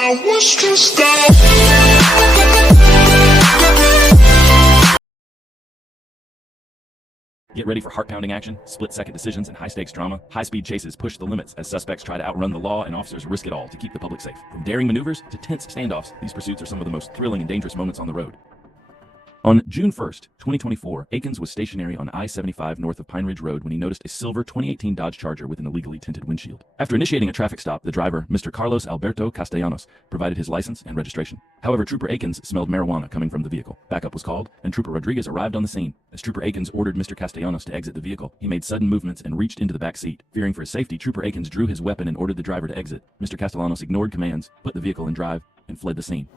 I was just down. Get ready for heart-pounding action, split-second decisions, and high-stakes drama. High-speed chases push the limits as suspects try to outrun the law and officers risk it all to keep the public safe. From daring maneuvers to tense standoffs, these pursuits are some of the most thrilling and dangerous moments on the road. On June 1st, 2024, Akins was stationary on I-75 north of Pine Ridge Road when he noticed a silver 2018 Dodge Charger with an illegally tinted windshield. After initiating a traffic stop, the driver, Mr. Carlos Alberto Castellanos, provided his license and registration. However, Trooper Akins smelled marijuana coming from the vehicle. Backup was called, and Trooper Rodriguez arrived on the scene. As Trooper Akins ordered Mr. Castellanos to exit the vehicle, he made sudden movements and reached into the back seat. Fearing for his safety, Trooper Akins drew his weapon and ordered the driver to exit. Mr. Castellanos ignored commands, put the vehicle in drive, and fled the scene.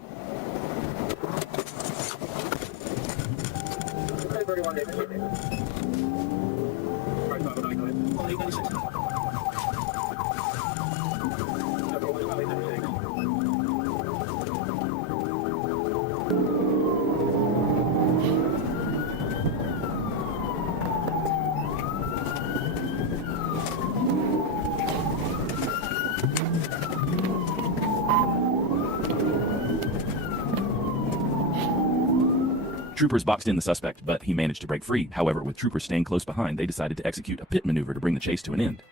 Troopers boxed in the suspect, but he managed to break free. However, with troopers staying close behind, they decided to execute a pit maneuver to bring the chase to an end.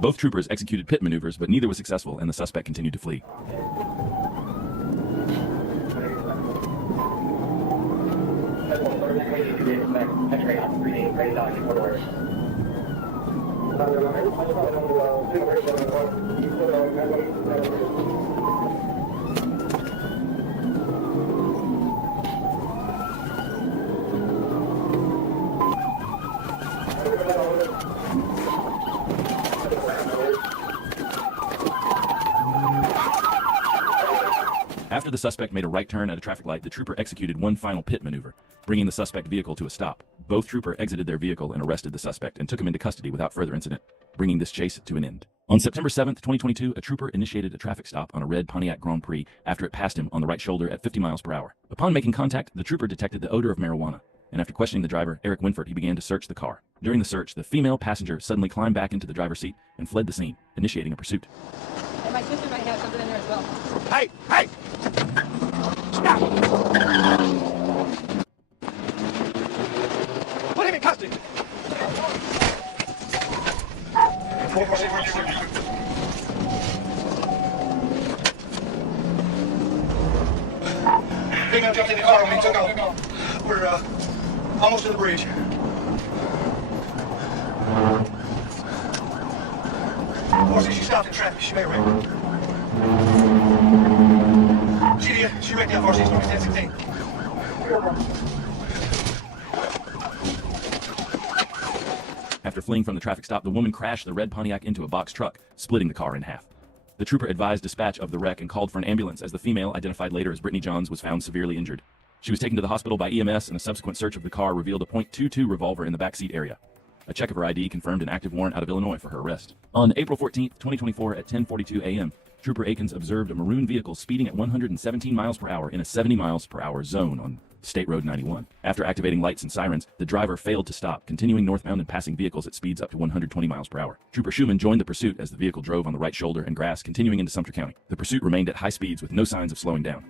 Both troopers executed pit maneuvers, but neither was successful, and the suspect continued to flee. After the suspect made a right turn at a traffic light, the trooper executed one final pit maneuver, bringing the suspect vehicle to a stop. Both troopers exited their vehicle and arrested the suspect and took him into custody without further incident, bringing this chase to an end. On September 7th, 2022, a trooper initiated a traffic stop on a red Pontiac Grand Prix after it passed him on the right shoulder at 50 miles per hour. Upon making contact, the trooper detected the odor of marijuana, and after questioning the driver, Eric Winford, he began to search the car. During the search, the female passenger suddenly climbed back into the driver's seat and fled the scene, initiating a pursuit. And my sister might have something in there as well. Hey! Hey! Stop! Put him in custody! Bingham jumped in the car when we took off. We're almost to the bridge. Horsey, she stopped in traffic. She may wreck. She wrecked out Horsey. It's going to be 10-16. After fleeing from the traffic stop, the woman crashed the red Pontiac into a box truck, splitting the car in half. The trooper advised dispatch of the wreck and called for an ambulance as the female, identified later as Brittany Johns, was found severely injured. She was taken to the hospital by EMS, and a subsequent search of the car revealed a .22 revolver in the backseat area. A check of her ID confirmed an active warrant out of Illinois for her arrest. On April 14, 2024 at 10:42 a.m., Trooper Akins observed a maroon vehicle speeding at 117 miles per hour in a 70 miles per hour zone on State Road 91. After activating lights and sirens, the driver failed to stop, continuing northbound and passing vehicles at speeds up to 120 miles per hour. Trooper Schumann joined the pursuit as the vehicle drove on the right shoulder and grass, continuing into Sumter County. The pursuit remained at high speeds with no signs of slowing down.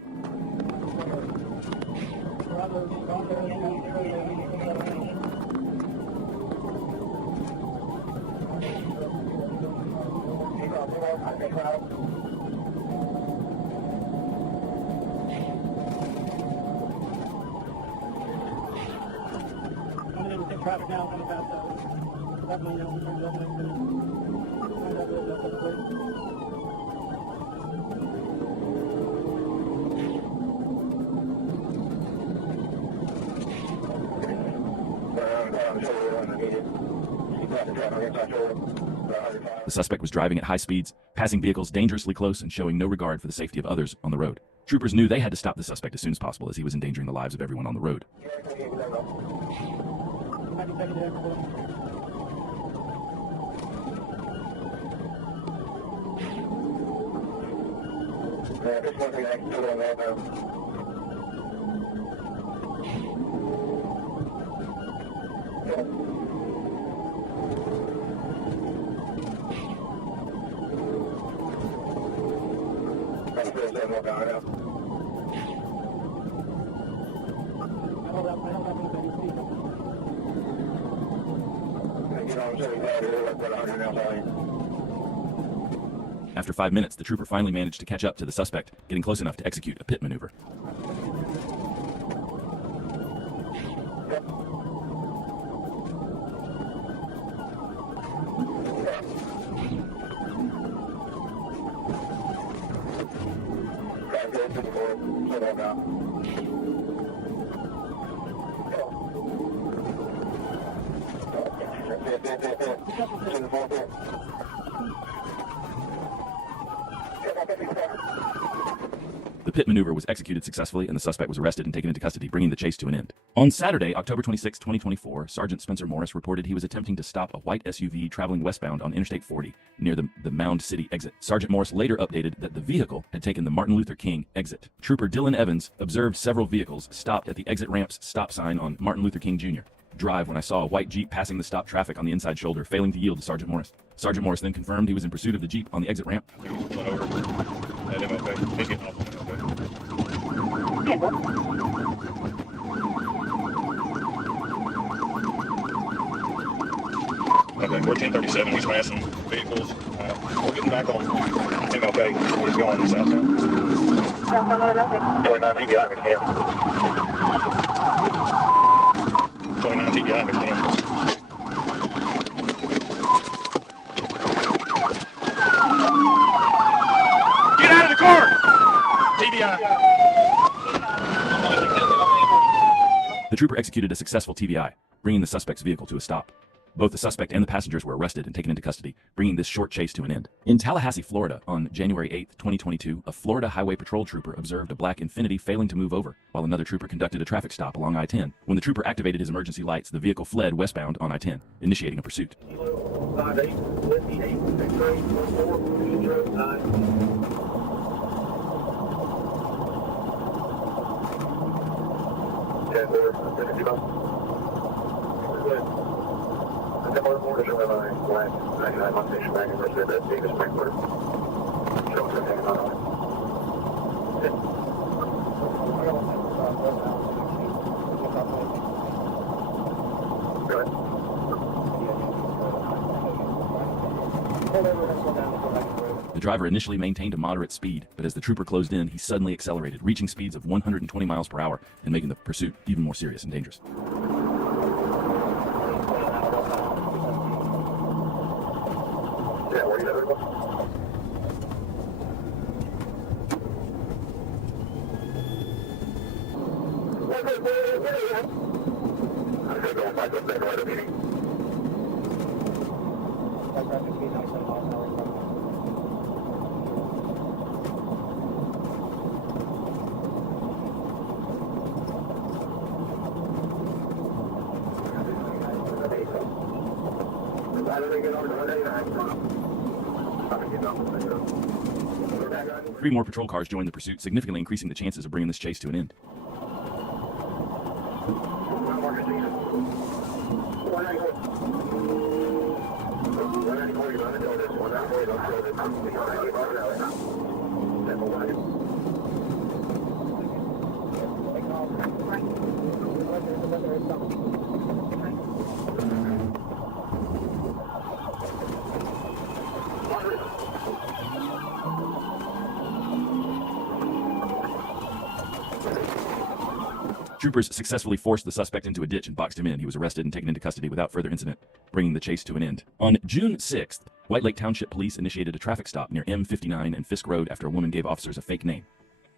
Traffic now coming past that window. The suspect was driving at high speeds, passing vehicles dangerously close and showing no regard for the safety of others on the road. Troopers knew they had to stop the suspect as soon as possible as he was endangering the lives of everyone on the road. Yeah, this one thing I can put on that now. After 5 minutes, the trooper finally managed to catch up to the suspect, getting close enough to execute a pit maneuver. The pit maneuver was executed successfully, and the suspect was arrested and taken into custody, bringing the chase to an end. On Saturday, October 26, 2024, Sergeant Spencer Morris reported he was attempting to stop a white SUV traveling westbound on Interstate 40 near the Mound City exit. Sergeant Morris later updated that the vehicle had taken the Martin Luther King exit. Trooper Dylan Evans observed several vehicles stopped at the exit ramp's stop sign on Martin Luther King Jr. Drive when I saw a white Jeep passing the stop traffic on the inside shoulder, failing to yield to Sergeant Morris. Sergeant Morris then confirmed he was in pursuit of the Jeep on the exit ramp. Okay, 1437, he's passing vehicles. We're getting back on MLK. He's going southbound. 29 TBI, McCann. 29 TBI, McCann. Get out of the car! TBI. The trooper executed a successful TBI, bringing the suspect's vehicle to a stop. Both the suspect and the passengers were arrested and taken into custody, bringing this short chase to an end. In Tallahassee, Florida, on January 8, 2022, a Florida Highway Patrol trooper observed a black Infiniti failing to move over, while another trooper conducted a traffic stop along I-10. When the trooper activated his emergency lights, the vehicle fled westbound on I-10, initiating a pursuit. The driver initially maintained a moderate speed, but as the trooper closed in, he suddenly accelerated, reaching speeds of 120 miles per hour and making the pursuit even more serious and dangerous. Three more patrol cars joined the pursuit, significantly increasing the chances of bringing this chase to an end. Troopers successfully forced the suspect into a ditch and boxed him in. He was arrested and taken into custody without further incident, bringing the chase to an end. On June 6th, White Lake Township Police initiated a traffic stop near M59 and Fisk Road after a woman gave officers a fake name.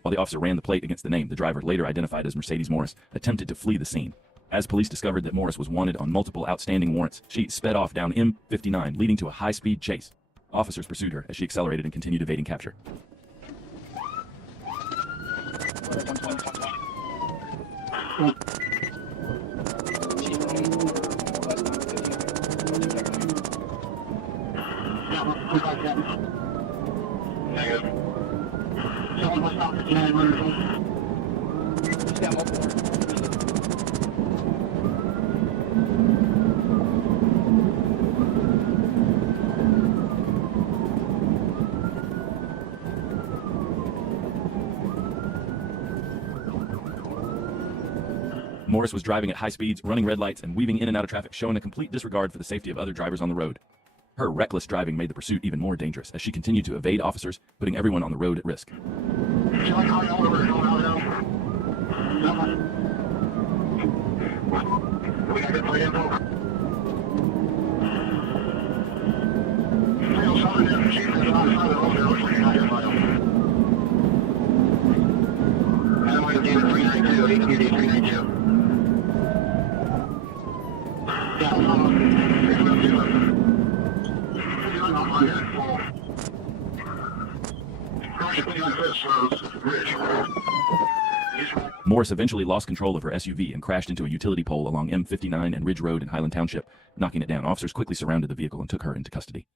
While the officer ran the plate against the name, the driver, later identified as Mercedes Morris, attempted to flee the scene. As police discovered that Morris was wanted on multiple outstanding warrants, she sped off down M59, leading to a high-speed chase. Officers pursued her as she accelerated and continued evading capture. Negative. Morris was driving at high speeds, running red lights, and weaving in and out of traffic, showing a complete disregard for the safety of other drivers on the road. Her reckless driving made the pursuit even more dangerous as she continued to evade officers, putting everyone on the road at risk. Morris eventually lost control of her SUV and crashed into a utility pole along M59 and Ridge Road in Highland Township, knocking it down. Officers quickly surrounded the vehicle and took her into custody.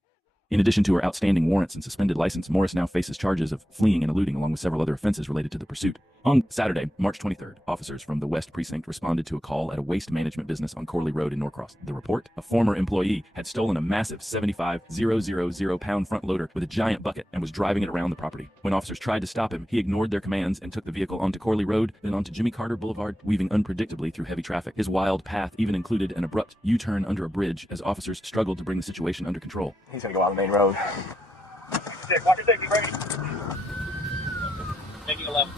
In addition to her outstanding warrants and suspended license, Morris now faces charges of fleeing and eluding along with several other offenses related to the pursuit. On Saturday, March 23rd, officers from the West Precinct responded to a call at a waste management business on Corley Road in Norcross. The report, a former employee had stolen a massive 75,000-pound front loader with a giant bucket and was driving it around the property. When officers tried to stop him, he ignored their commands and took the vehicle onto Corley Road, then onto Jimmy Carter Boulevard, weaving unpredictably through heavy traffic. His wild path even included an abrupt U-turn under a bridge as officers struggled to bring the situation under control. He's gonna go out the main road. Watch your safety, ready? Taking a left.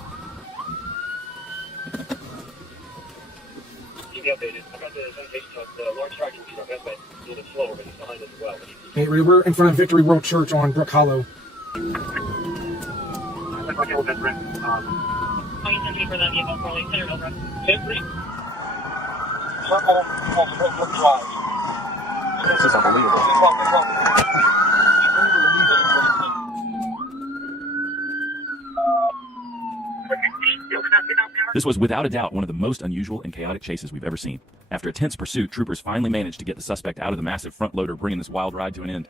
Keep me updated. I got the indication of the large striking truck. That's a little bit slower, but he's behind us as well. Hey, we're in front of Victory World Church on Brook Hollow. Looks like a little different. Oh, you sent me for that vehicle, Corley. Send it over. 10-3. Circle, also look drive. This is unbelievable. This was without a doubt one of the most unusual and chaotic chases we've ever seen. After a tense pursuit, troopers finally managed to get the suspect out of the massive front loader, bringing this wild ride to an end.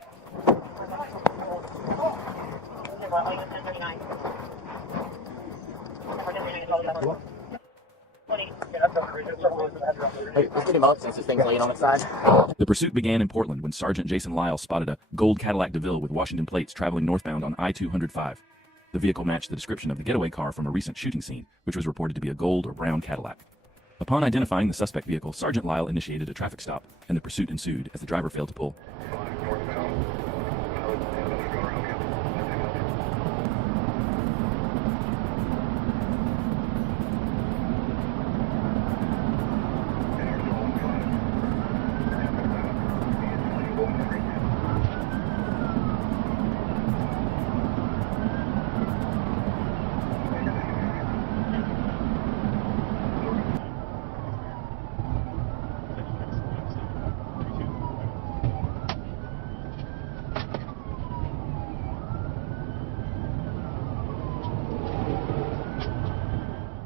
Hey, let's get him up since this thing's laying on its side. The pursuit began in Portland when Sergeant Jason Lyle spotted a gold Cadillac DeVille with Washington plates traveling northbound on I-205. The vehicle matched the description of the getaway car from a recent shooting scene, which was reported to be a gold or brown Cadillac. Upon identifying the suspect vehicle, Sergeant Lyle initiated a traffic stop, and the pursuit ensued as the driver failed to pull.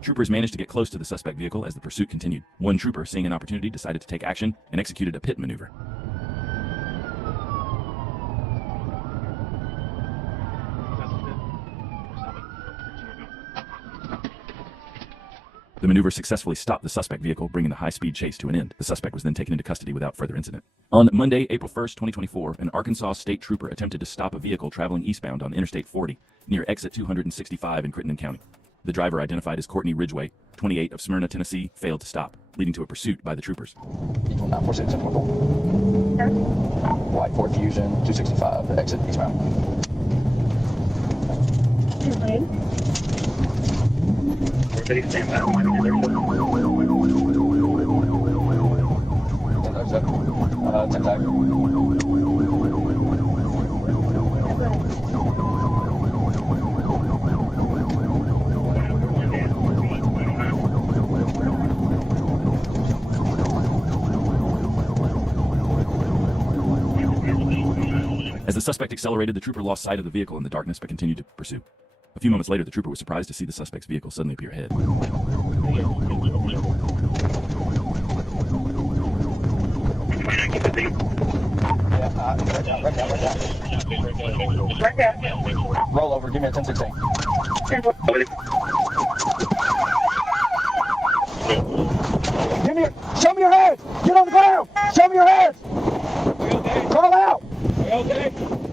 Troopers managed to get close to the suspect vehicle as the pursuit continued. One trooper, seeing an opportunity, decided to take action and executed a pit maneuver. The maneuver successfully stopped the suspect vehicle, bringing the high-speed chase to an end. The suspect was then taken into custody without further incident. On Monday, April 1st, 2024, an Arkansas state trooper attempted to stop a vehicle traveling eastbound on Interstate 40 near exit 265 in Crittenden County. The driver, identified as Courtney Ridgway, 28 of Smyrna, Tennessee, failed to stop, leading to a pursuit by the troopers. 946 White Ford Fusion, 265, exit eastbound. As the suspect accelerated, the trooper lost sight of the vehicle in the darkness but continued to pursue. A few moments later, the trooper was surprised to see the suspect's vehicle suddenly appear ahead. Right there. Roll over. Give me a 10-16. Show me your hands. Get on the ground. Show me your hands. Call out.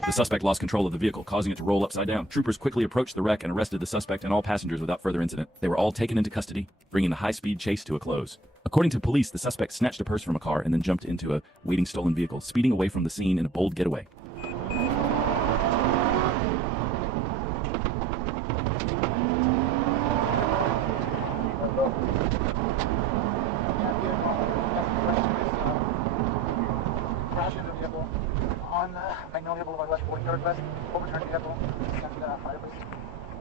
The suspect lost control of the vehicle, causing it to roll upside down. Troopers quickly approached the wreck and arrested the suspect and all passengers without further incident. They were all taken into custody, bringing the high-speed chase to a close. According to police, the suspect snatched a purse from a car and then jumped into a waiting stolen vehicle, speeding away from the scene in a bold getaway. On Magnolia Boulevard West, 43rd West, overturn vehicle, and fire police.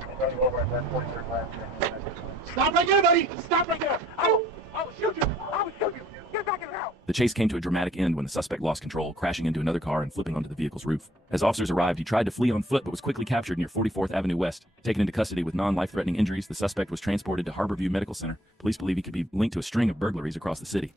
Magnolia Boulevard West, 43rd West. Stop right there, buddy. Stop right there. I will shoot you. I will shoot you. Get back in the house. The chase came to a dramatic end when the suspect lost control, crashing into another car and flipping onto the vehicle's roof. As officers arrived, he tried to flee on foot but was quickly captured near 44th Avenue West. Taken into custody with non-life-threatening injuries, the suspect was transported to Harborview Medical Center. Police believe he could be linked to a string of burglaries across the city.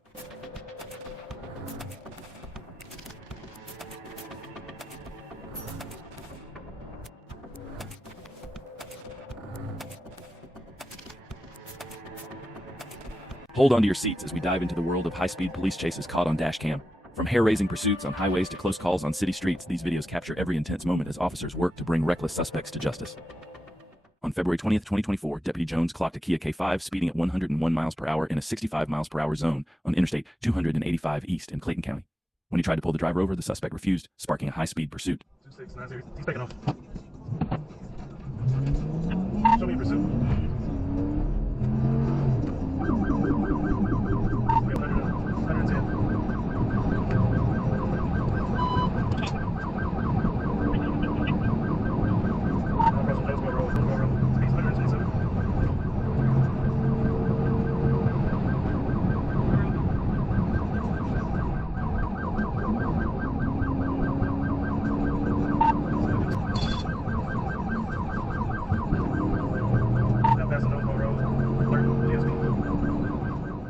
Hold on to your seats as we dive into the world of high-speed police chases caught on Dashcam. From hair-raising pursuits on highways to close calls on city streets, these videos capture every intense moment as officers work to bring reckless suspects to justice. On February 20th, 2024, Deputy Jones clocked a Kia K5 speeding at 101 miles per hour in a 65 miles per hour zone on Interstate 285 East in Clayton County. When he tried to pull the driver over, the suspect refused, sparking a high-speed pursuit. 2690. He's taking off. Show me your pursuit.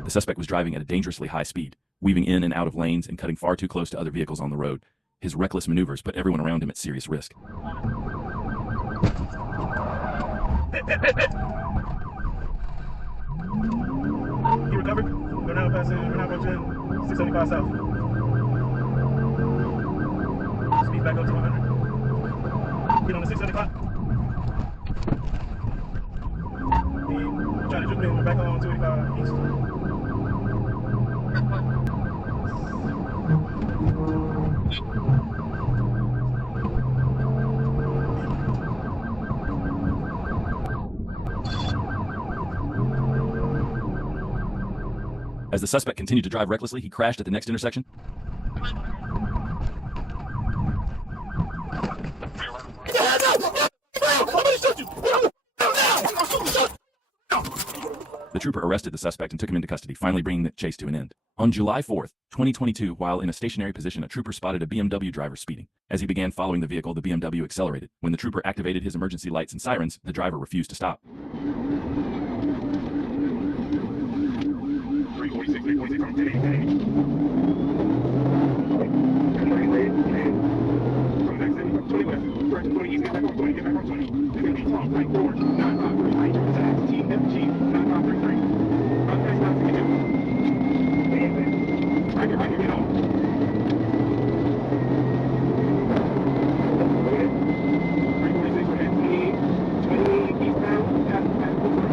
The suspect was driving at a dangerously high speed, weaving in and out of lanes and cutting far too close to other vehicles on the road. His reckless maneuvers put everyone around him at serious risk. You recovered? Go now past it. We're now approaching 675 south. Speed back up to 100. Get on the 675. We're trying to jump in. We're back on 285 east. As the suspect continued to drive recklessly, he crashed at the next intersection. The trooper arrested the suspect and took him into custody, finally bringing the chase to an end. On July 4th, 2022, while in a stationary position, a trooper spotted a BMW driver speeding. As he began following the vehicle, the BMW accelerated. When the trooper activated his emergency lights and sirens, the driver refused to stop. 346 from 1080. From next city, 20 west. 20 east, get back on 20, get back on 20. It's going to be top, right forward, 9533. TFG 9533. Contact stop to get in. I can get on. 346, we're at 20 eastbound, past Hooper.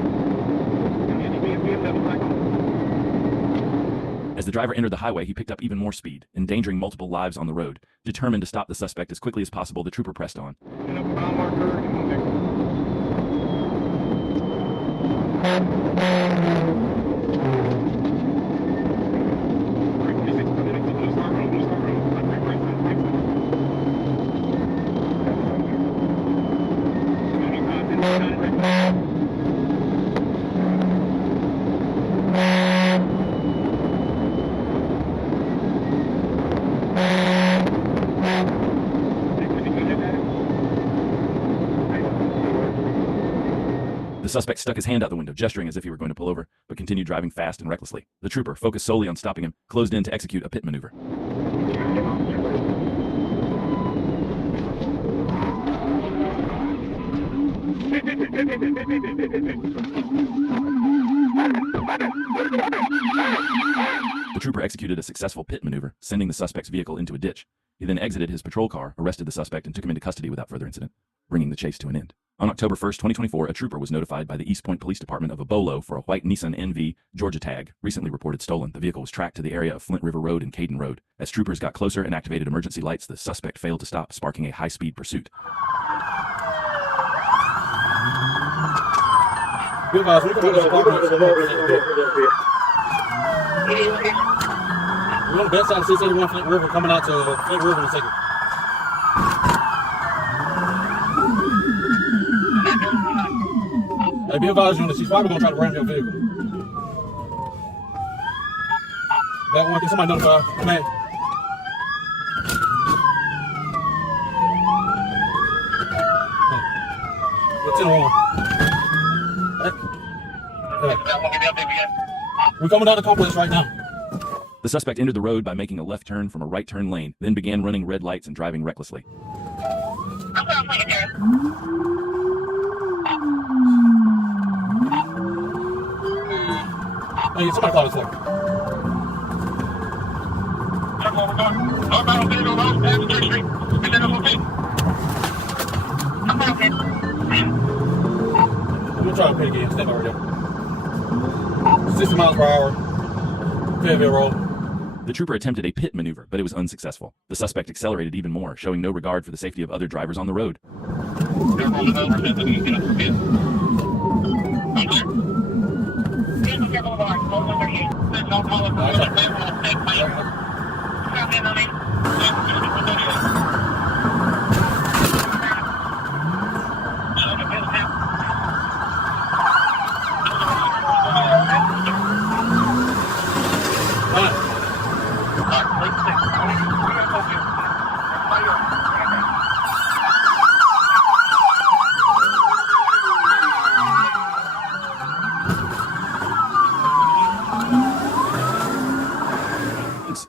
And the BMW back on. As the driver entered the highway, he picked up even more speed, endangering multiple lives on the road. Determined to stop the suspect as quickly as possible, the trooper pressed on. And up mile marker and one next. The suspect stuck his hand out the window, gesturing as if he were going to pull over, but continued driving fast and recklessly. The trooper, focused solely on stopping him, closed in to execute a pit maneuver. The trooper executed a successful pit maneuver, sending the suspect's vehicle into a ditch. He then exited his patrol car, arrested the suspect, and took him into custody without further incident, bringing the chase to an end. On October 1st, 2024, a trooper was notified by the East Point Police Department of a bolo for a white Nissan NV Georgia tag, recently reported stolen. The vehicle was tracked to the area of Flint River Road and Caden Road. As troopers got closer and activated emergency lights, the suspect failed to stop, sparking a high-speed pursuit. We're on the best side of 681 Flint River, coming out to Flint River in a second. Hey, be advised, unit, she's probably going to try to ram your vehicle. That one, can somebody notify? Command. Hey. 10-1. We're coming down the complex right now. The suspect entered the road by making a left turn from a right turn lane, then began running red lights and driving recklessly. Hey, somebody call this way. I'm gonna try to pit again. Stand over there. 60 miles per hour. Fayetteville Road. The trooper attempted a pit maneuver, but it was unsuccessful. The suspect accelerated even more, showing no regard for the safety of other drivers on the road.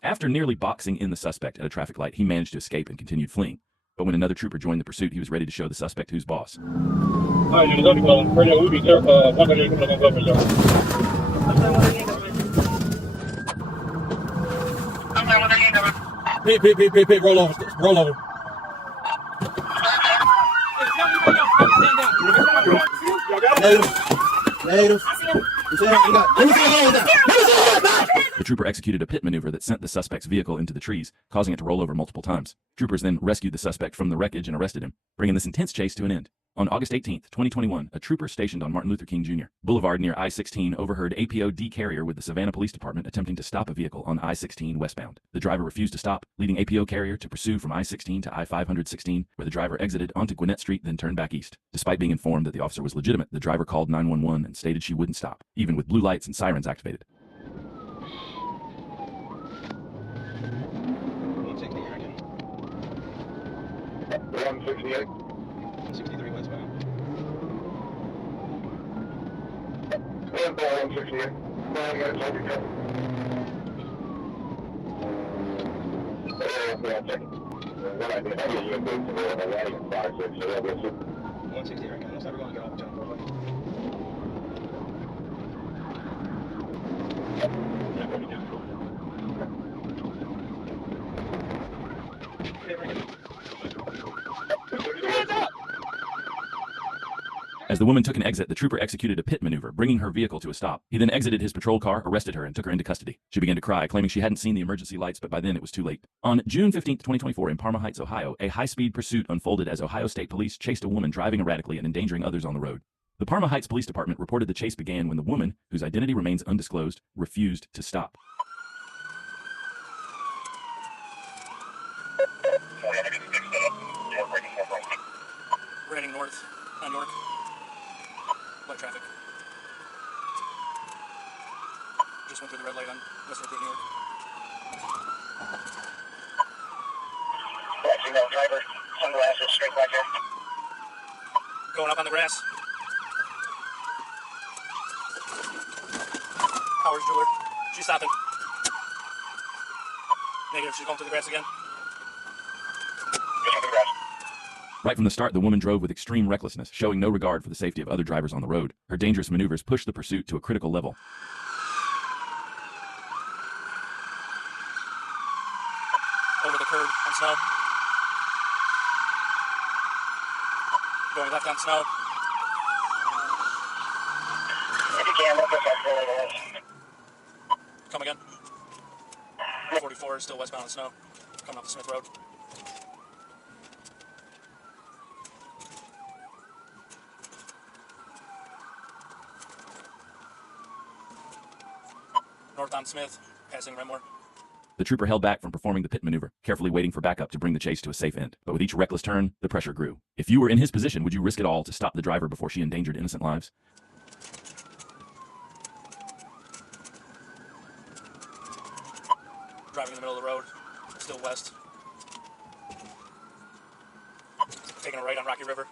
After nearly boxing in the suspect at a traffic light, he managed to escape and continued fleeing. But when another trooper joined the pursuit, he was ready to show the suspect who's boss. Hi, you're the radio. We'll be there. 100 coming up on government yard. Pit, roll over. Native. The trooper executed a pit maneuver that sent the suspect's vehicle into the trees, causing it to roll over multiple times. Troopers then rescued the suspect from the wreckage and arrested him, bringing this intense chase to an end. On August 18, 2021, a trooper stationed on Martin Luther King Jr. Boulevard near I-16 overheard APO D carrier with the Savannah Police Department attempting to stop a vehicle on I-16 westbound. The driver refused to stop, leading APO carrier to pursue from I-16 to I-516, where the driver exited onto Gwinnett Street, then turned back east. Despite being informed that the officer was legitimate, the driver called 911 and stated she wouldn't stop, even with blue lights and sirens activated. $168. 63 westbound. 168. What I did, I was going to move to the wagon 5-6, so that was 160 right now. Looks like we're going to get off the jump road. As the woman took an exit, the trooper executed a pit maneuver, bringing her vehicle to a stop. He then exited his patrol car, arrested her, and took her into custody. She began to cry, claiming she hadn't seen the emergency lights, but by then it was too late. On June 15, 2024, in Parma Heights, Ohio, a high-speed pursuit unfolded as Ohio State Police chased a woman driving erratically and endangering others on the road. The Parma Heights Police Department reported the chase began when the woman, whose identity remains undisclosed, refused to stop. We're heading north on York. Light traffic. Just went through the red light on West York, New York. Female driver, sunglasses, straight black hair. Going up on the grass. Howard's jeweler. She's stopping. Negative, she's going through the grass again. Right from the start, the woman drove with extreme recklessness, showing no regard for the safety of other drivers on the road. Her dangerous maneuvers pushed the pursuit to a critical level. Over the curb on snow. Going left on snow. Come again. 44 still westbound on snow. Coming off the Smith Road. North on Smith, passing Remore. The trooper held back from performing the pit maneuver, carefully waiting for backup to bring the chase to a safe end. But with each reckless turn, the pressure grew. If you were in his position, would you risk it all to stop the driver before she endangered innocent lives? Driving in the middle of the road, still west. Taking a right on Rocky River.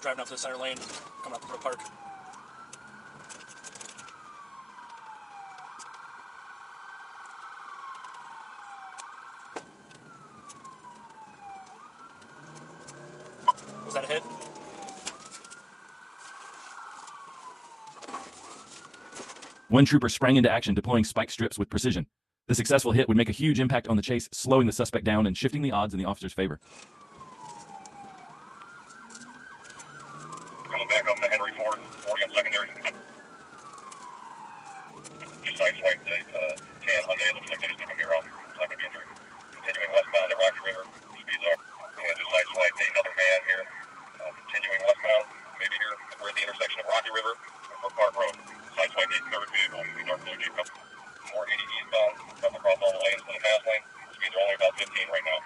Driving up to the center lane, coming up to the park. Was that a hit? One trooper sprang into action, deploying spike strips with precision. The successful hit would make a huge impact on the chase, slowing the suspect down and shifting the odds in the officer's favor. Coming back up to Henry Ford, 40 on secondary. Just sideswiped the tan Hyundai. Looks like they just took a mirror off. It's not going to be injured. Continuing westbound at Rocky River. Speeds up. And just sideswiped another man here. Continuing westbound, maybe here. We're at the intersection of Rocky River and Park Road. Sideswiped a third vehicle. The dark blue Jeep. More 80 eastbound. Cutting across all the lanes to the fast lane. Speeds are only about 15 right now.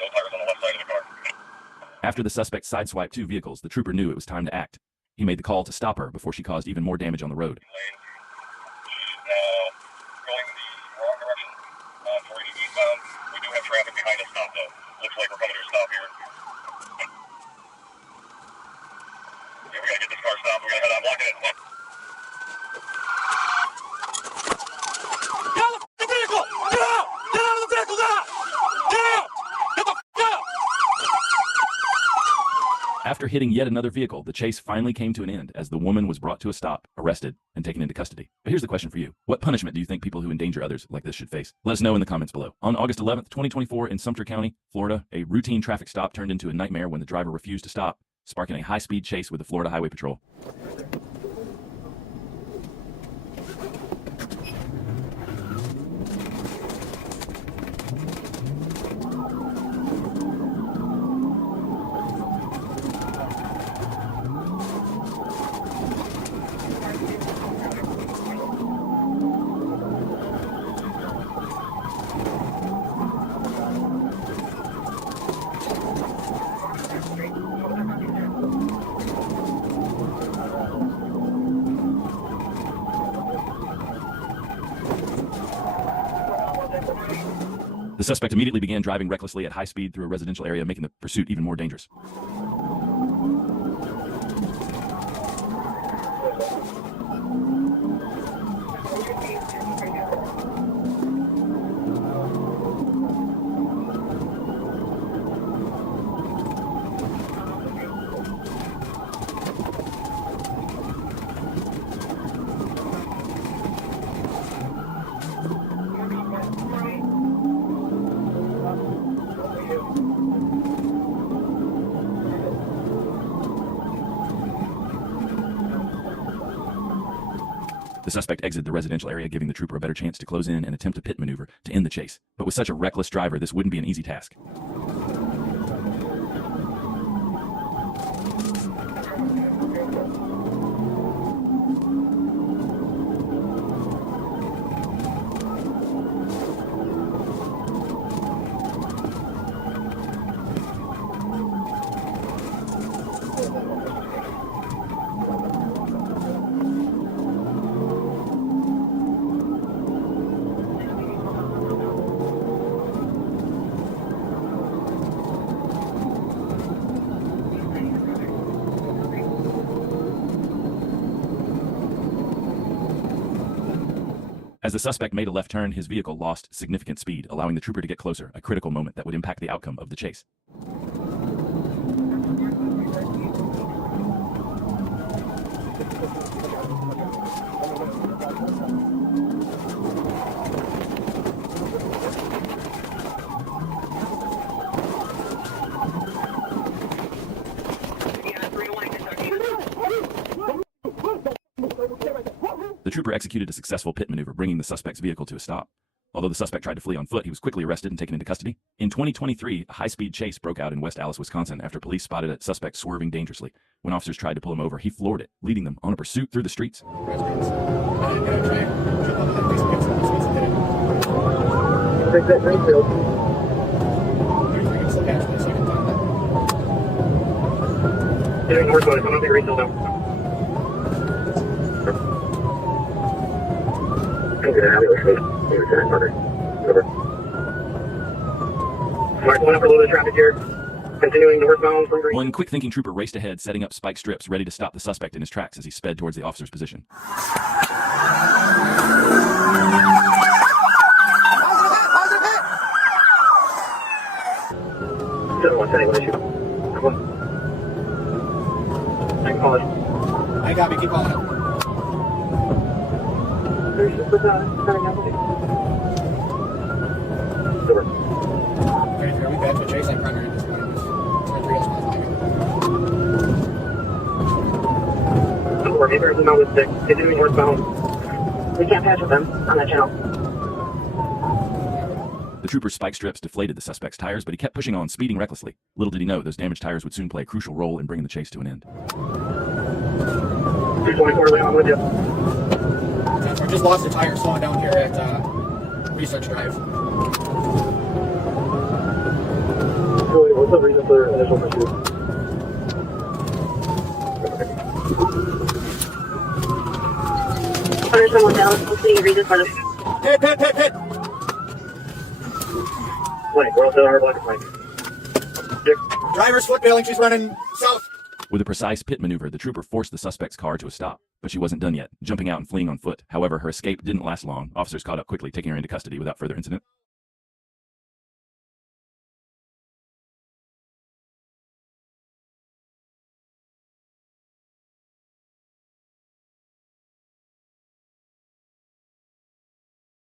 No tires on the left side of the car. After the suspect sideswiped two vehicles, the trooper knew it was time to act. He made the call to stop her before she caused even more damage on the road. She's now going the wrong direction on 40 eastbound. We do have traffic behind us now, though. Looks like we're coming to a stop here. Yeah, we gotta get this car stopped. We gotta head on. Blocking it. Get out of the vehicle! Get out! Get out of the vehicle now! Get out! Get the f*** out! After hitting yet another vehicle, the chase finally came to an end as the woman was brought to a stop, arrested, and taken into custody. But here's the question for you. What punishment do you think people who endanger others like this should face? Let us know in the comments below. On August 11th, 2024 in Sumter County, Florida, a routine traffic stop turned into a nightmare when the driver refused to stop, sparking a high-speed chase with the Florida Highway Patrol. The suspect immediately began driving recklessly at high speed through a residential area, making the pursuit even more dangerous. The suspect exited the residential area, giving the trooper a better chance to close in and attempt a pit maneuver to end the chase. But with such a reckless driver, this wouldn't be an easy task. As the suspect made a left turn, his vehicle lost significant speed, allowing the trooper to get closer, a critical moment that would impact the outcome of the chase. The trooper executed a successful pit maneuver, bringing the suspect's vehicle to a stop. Although the suspect tried to flee on foot, he was quickly arrested and taken into custody. In 2023, a high-speed chase broke out in West Allis, Wisconsin, after police spotted a suspect swerving dangerously. When officers tried to pull him over, he floored it, leading them on a pursuit through the streets. Doing northbound, I'm on the green hill now. Mark 1 up for a little bit of traffic here. Continuing northbound from green. One quick-thinking trooper raced ahead, setting up spike strips, ready to stop the suspect in his tracks as he sped towards the officer's position. I can call it. I got me. Keep calling it. Are we bad for chase? I'm primary at this point. We're neighbors and with 6. Continuing northbound. We can't patch with them on that channel. The trooper's spike strips deflated the suspect's tires, but he kept pushing on, speeding recklessly. Little did he know those damaged tires would soon play a crucial role in bringing the chase to an end. 224 Leon with you. I just lost a tire slowing down here at Research Drive. What's the reason for initial pursuit? Understand what Dallas wants to reason for this. Hit! Blank, we're also our black blank. Driver's foot bailing, she's running south. With a precise pit maneuver, the trooper forced the suspect's car to a stop. But she wasn't done yet, jumping out and fleeing on foot. However, her escape didn't last long. Officers caught up quickly, taking her into custody without further incident.